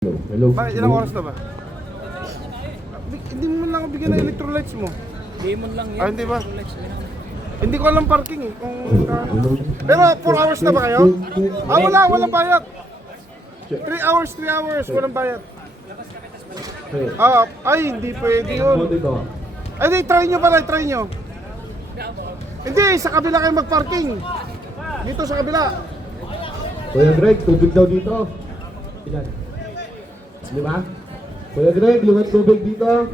Hello. Bakit ilang oras na ba? Hindi mo lang bigyan ng electrolytes mo. Lemon lang yan. Hindi ba? Hindi ko alam parking eh. Pero 4 hours na ba kayo? Walang bayad. 3 hours, walang bayad. Ay, hindi pwede yun. Ay, di, try nyo pala, try nyo. Hindi, sa kabila kayo mag-parking. Dito sa kabila. Kuya Greg, tubig daw dito. Ilan? 5? Kuya Greg, lumang tubig dito.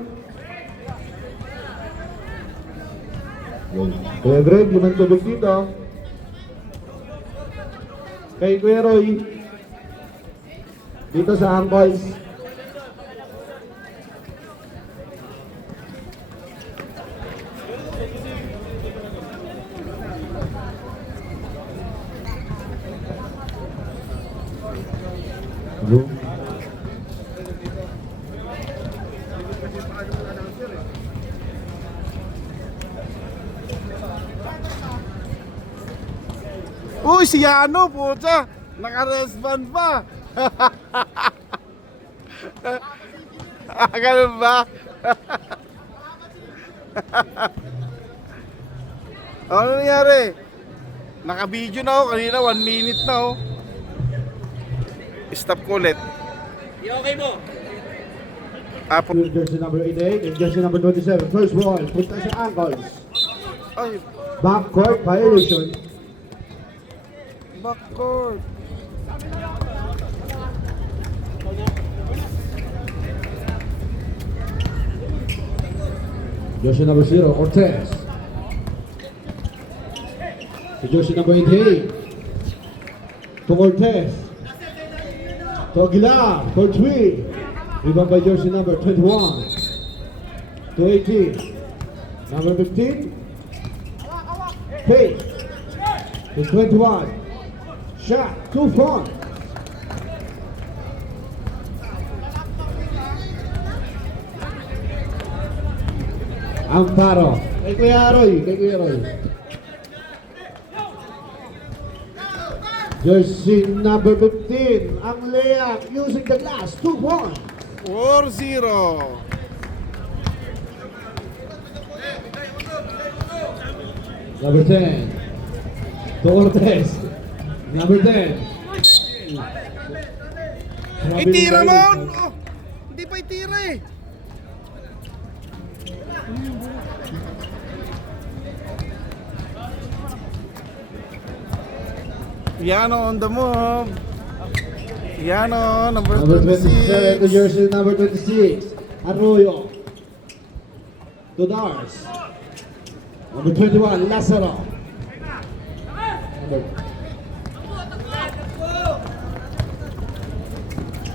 Kuya Greg, lumang tubig dito. Kay Kuya Roy, dito sa Angkols. Hello? Uy, si Yano, puta. Naka-respond pa. Ganun ba? Ano nangyari? Naka-video na ako kanina, 1 minute na ako. Stop ko ulit. Okay mo? Jersey number 88 and jersey number 27. First ball, punta sa Angkols. Ay, Backcourt violation. backcourt. Jersey number 0, Cortez. To jersey number 88. To Cortez. To Aguilar for 3. Rebound by jersey number 21. To 18. Number 15. Page. To 21. Shot. 2 front. Amparo. Kay Kuya Roy. Jersey number 15. Ang layup using the glass. 2 points. 4-0. Number 10. To Cortez. Number 10. Itira mo! Oh, hindi pa itira eh. Yano on the move. Yano, number Number 27 to 26. jersey number 26. Arroyo. To Dars. Number 21, Lazaro.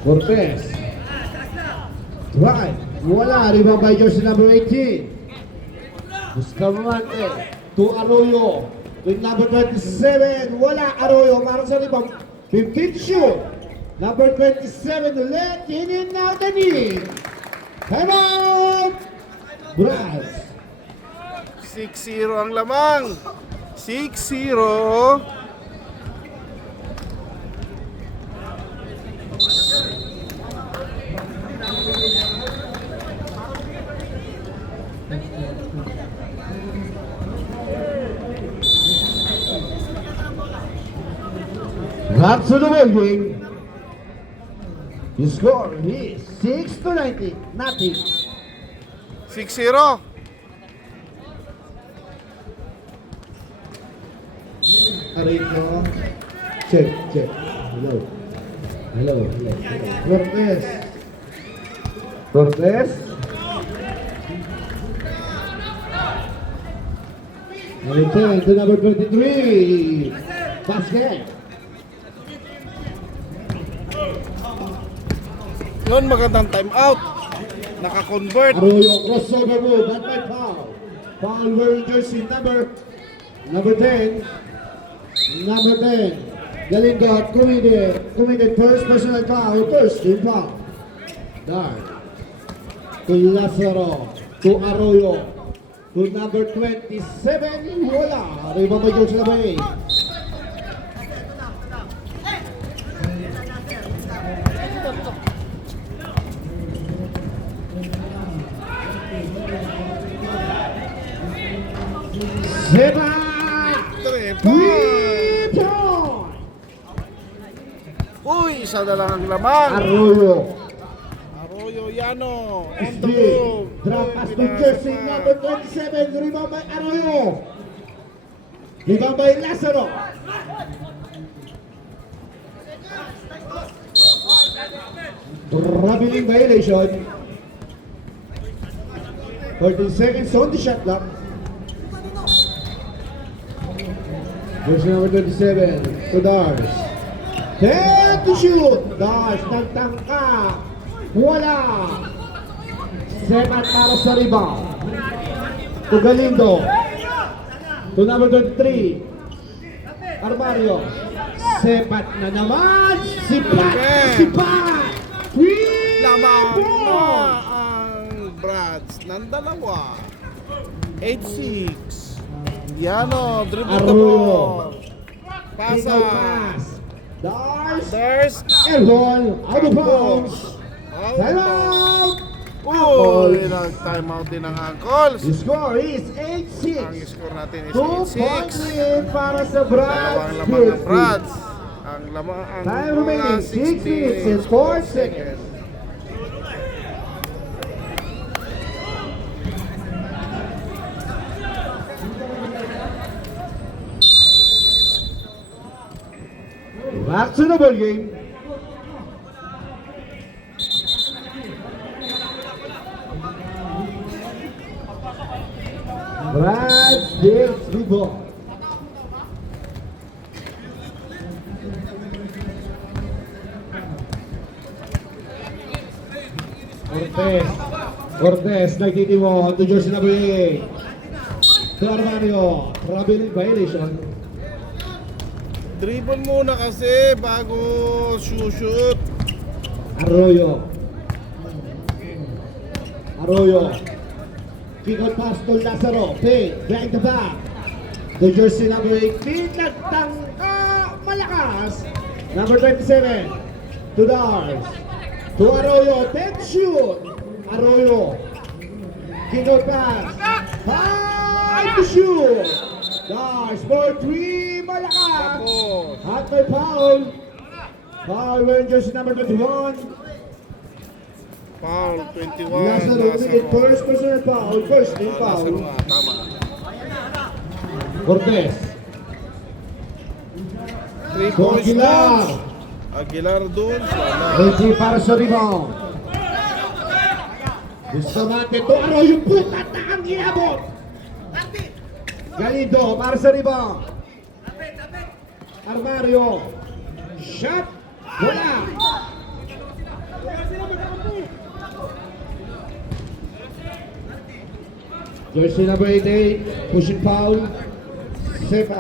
Cortez. Right. Wala. Rebound by jersey number 18. Buscamante. To Arroyo. To number 27. Wala. Arroyo. Para sa rebound. 15 shoot. Number 27 ulit. In and out the knee. Time out. Brass. 6-0 ang lamang. 6-0. Back to the building. The score is 6-90. Nothing. 6-0. Arito. Check. Hello. Cortez. Number 10 to number 23. Basket. Yun, magandang time out. Naka-convert. Arroyo crossover move. That might foul. Foul wearing jersey number 10. Number 10. Galindot committed first personal foul. First team foul. Dart. To Lazaro. To Arroyo. To number 27. Wala. Rebound by jersey number 8. Seba! 3 points. 3 points! Uy, isa na lang ang lamang. Arroyo. Arroyo Yano. On the Steve. move. Drop pass to jersey number 27. Rebound by Arroyo. Rebound by Lazaro. Traveling violation. 14 seconds on the shot clock. Jersey number 27 to Dars. 10 to shoot. Dars nagtangka. Wala. Sepat para sa rebound. To Galindo. To number 23. Armario. Sepat na naman. Sipat. Sipat. Lamang na ang Brads ng dalawa. 8-6. Yano, dribble the Arroyo. ball. Pasa. Pass. Dars. There's And ball. Out of bounds. Time out. Uy, nag-timeout din ang Uncles. The score is Ang 8-6. score natin is 2 points 8-6. win para sa Brads. Dalawang lamang ng Brads. Ang lamang ang Time remaining 6 minutes and 4 seconds. Back to the ball game. Brad takes the ball. Cortez nagtitiwon to jersey number 8. To Armario. Traveling violation. Dribble muna kasi bago shoot. Arroyo. Kick out pass to Lazaro. Pay. Behind the back. To jersey number 18. Nagtangka. Malakas. Number 27. To Dars. To Arroyo. 10 shoot. Arroyo. Kick out pass. 5 to shoot. Dars for 3. Malakas. Tapos, At may foul. Foul wearing jersey number 21. foul 21. Lazaro with first personal foul. First team Lazaro foul. nga, tama. Cortez. 3 To points Aguilar. points. Aguilar dun. Wala. Reggie para sa rebound. Bustamante to Arroyo. Putat na ang inabot. Galindo para sa rebound. Armario. Shot. Wala. Jersey number 88. Pushing foul. Sepa.